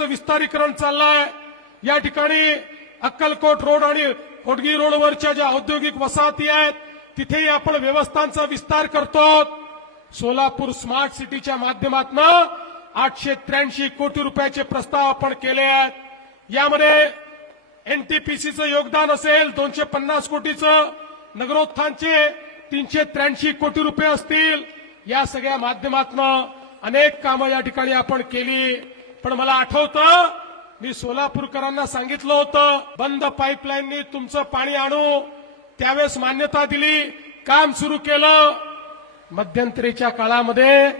पार्कचं विस्तारीकरण चाललंय। या ठिकाणी अक्कलकोट रोड आणि होडगी रोडवरच्या ज्या औद्योगिक वसाहती आहेत तिथेही आपण व्यवस्थांचा विस्तार करतो। सोलापूर स्मार्ट सिटीच्या माध्यमातून 883 कोटी रुपयाचे प्रस्ताव आपण केले आहेत। यामध्ये एनटीपीसीचं योगदान असेल 250 कोटीचं, नगरोत्थानचे 383 कोटी रुपये असतील। या सगळ्या माध्यमातून अनेक कामं या ठिकाणी आपण केली। पण मला आठवतं मी सोलापूरकरांना सांगितलं होतं बंद पाईपलाईननी तुमचं पाणी आणू, त्यावेळेस मान्यता दिली, काम सुरू केलं। मध्यंतरीच्या काळामध्ये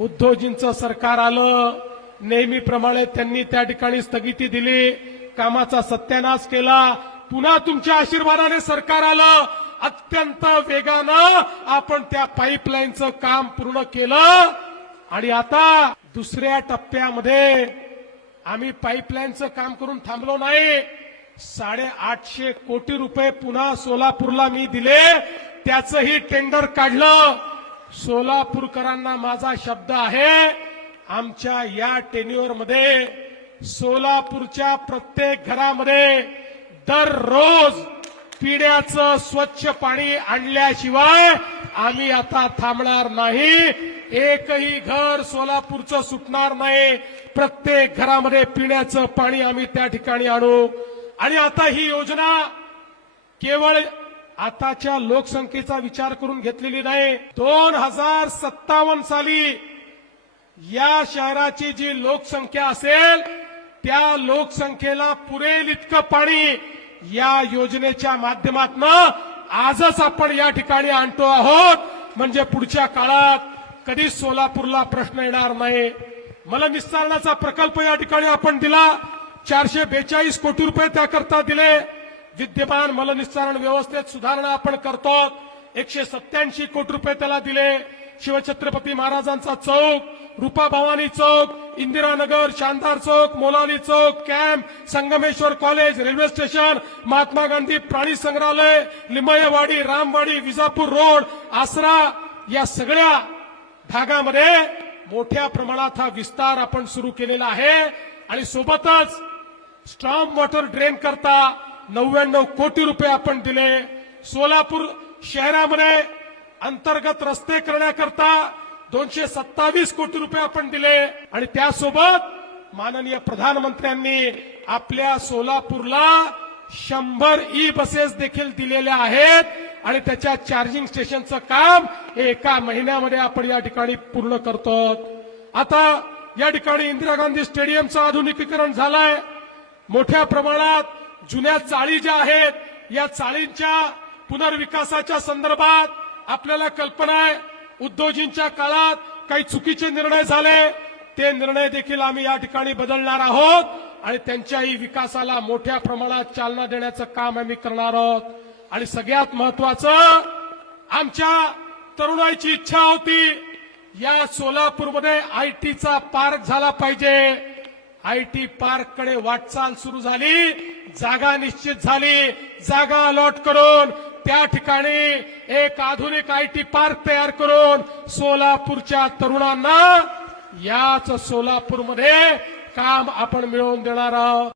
उद्धवजींचं सरकार आलं, नेहमीप्रमाणे त्यांनी त्या ठिकाणी स्थगिती दिली, कामाचा सत्यानाश केला। पुन्हा तुमच्या आशीर्वादाने सरकार आलं, अत्यंत वेगानं आपण त्या पाईपलाईनचं काम पूर्ण केलं आणि आता दुसऱ्या टप्प्यामध्ये आम्ही पाईपलाईनचं काम करून थांबलो नाही। 850 कोटी रुपये पुन्हा सोलापूरला मी दिले, त्याचंही टेंडर काढलं। सोलापूरकरांना माझा शब्द आहे, आमच्या या टेन्युअरमध्ये सोलापूरच्या प्रत्येक घरामध्ये दररोज पिण्याचं स्वच्छ पाणी आणल्याशिवाय आम्ही आता थांबणार नाही। एकही घर सोलापूरचं सुटणार नाही। प्रत्येक घरामध्ये पिण्याचं पाणी आम्ही त्या ठिकाणी आणू। आणि आता ही योजना केवळ आताच्या लोकसंख्येचा विचार करून घेतलेली नाही। 2057 साली या शहराची जी लोकसंख्या असेल त्या लोकसंख्येला पुरेल इतकं पाणी या योजनेच्या माध्यमातून आजच आपण या ठिकाणी आणतो आहोत, म्हणजे पुढच्या काळात कधीच सोलापूरला प्रश्न येणार नाही। मलनिस्सारणाचा प्रकल्प या ठिकाणी आपण दिला, 442 कोटी रुपये त्याकरता दिले। विद्यमान मलनिस्सारण व्यवस्थेत सुधारणा आपण करतो, 187 कोटी रुपये त्याला दिले। शिवछत्रपती महाराजांचा चौक, रूपा भवानी चौक, इंदिरानगर, शानदार चौक, मोलाली चौक, camp, Sangameshwar college, railway station, Mahatma Gandhi प्राणी संग्रहालय, लिंबयवाडी, रामवाडी, विजापूर रोड, आसरा, या सगळ्या भागामध्ये मोठ्या प्रमाणात हा विस्तार आपण सुरू केलेला आहे। आणि सोबतच स्ट्रॉम वॉटर ड्रेन करता 99 कोटी रुपये आपण दिले। सोलापूर शहरामध्ये अंतर्गत रस्ते करण्याकरता 227 कोटी रुपये आपण दिले। आणि त्यासोबत माननीय प्रधानमंत्र्यांनी आपल्या सोलापूरला 100 ई बसेस देखील दिलेल्या आहेत आणि त्याच्या चार्जिंग स्टेशनचं काम एका महिन्यामध्ये आपण या ठिकाणी पूर्ण करतो। आता या ठिकाणी इंदिरा गांधी स्टेडियमचं आधुनिकीकरण झालंय। मोठ्या प्रमाणात जुन्या चाळी ज्या आहेत या चाळींच्या पुनर्विकासाच्या संदर्भात आपल्याला कल्पना आहे, उद्धवजींच्या काळात काही चुकीचे निर्णय झाले, ते निर्णय देखील आम्ही या ठिकाणी बदलणार आहोत आणि त्यांच्याही विकासाला मोठ्या प्रमाणात चालना देण्याचं काम आम्ही करणार आहोत। आणि सगळ्यात महत्वाचं, आमच्या तरुणाईची इच्छा होती या सोलापूरमध्ये आयटीचा पार्क झाला पाहिजे। आयटी पार्ककडे वाटचाल सुरू झाली, जागा निश्चित झाली, जागा अलॉट करून त्या ठिकाणी एक आधुनिक आयटी पार्क तयार करून सोलापूरच्या तरुणांना याच सोलापूरमध्ये काम आपण मिळवून देणार आहोत।